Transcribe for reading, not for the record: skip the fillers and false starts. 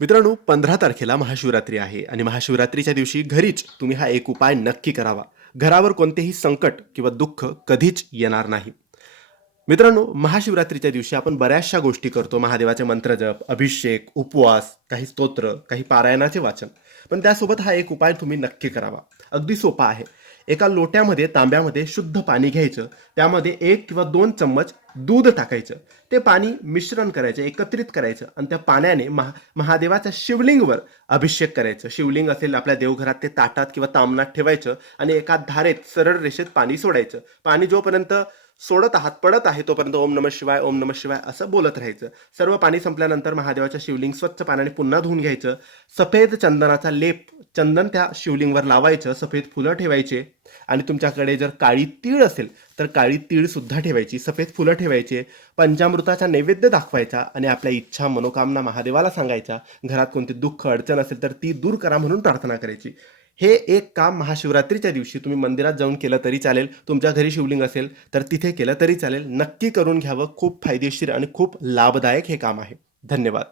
मित्रांनो, 15 तारखेला महाशिवरात्री आहे आणि महाशिवरात्रीच्या दिवशी घरीच तुम्ही हा एक उपाय नक्की करावा. घरावर कोणतेही संकट किंवा दुःख कधीच येणार नाही. मित्रांनो, महाशिवरात्रीच्या दिवशी आपण बऱ्याचशा गोष्टी करतो. महादेवाचे मंत्रजप, अभिषेक, उपवास, काही स्तोत्र, काही पारायणाचे वाचन. पण त्यासोबत हा एक उपाय तुम्ही नक्की करावा. अगदी सोपा आहे. एका लोट्यामध्ये, तांब्यामध्ये शुद्ध पाणी घ्यायचं. त्यामध्ये 1 किंवा 2 चम्मच दूध टाकायचं. ते पाणी मिश्रण करायचं, एकत्रित करायचं आणि त्या पाण्याने महादेवाच्या शिवलिंगवर अभिषेक करायचं. शिवलिंग असेल आपल्या देवघरात, ते ताटात किंवा ताम्हणात ठेवायचं आणि एका धारेत सरळ रेषेत पाणी सोडायचं. पाणी जोपर्यंत सोडत आहात, पडत आहे, तोपर्यंत ओम नमः शिवाय, ओम नमः शिवाय असं बोलत राहायचं. सर्व पाणी संपल्यानंतर महादेवाच्या शिवलिंग स्वच्छ पाण्याने पुन्हा धुवून घ्यायचं. सफेद चंदनाचा लेप, चंदन त्या शिवलिंगवर लावायचं. सफेद फुलं ठेवायचे आणि तुमच्याकडे जर काळी तीळ असेल तर काळी तीळ सुद्धा ठेवायची. सफेद फुलं ठेवायचे. पंचामृताचा नैवेद्य दाखवायचा आणि आपल्या इच्छा, मनोकामना महादेवाला सांगायच्या. घरात कोणते दुःख, अडचण असेल तर ती दूर करा म्हणून प्रार्थना करायची. हे एक काम महाशिवरात्रीच्या दिवशी तुम्ही मंदिरात जाऊन केलं तरी चालेल. तुमच्या घरी शिवलिंग असेल तर तिथे केलं तरी चालेल. नक्की करून घ्यावं. खूप फायदेशीर आणि खूप लाभदायक हे काम आहे. धन्यवाद.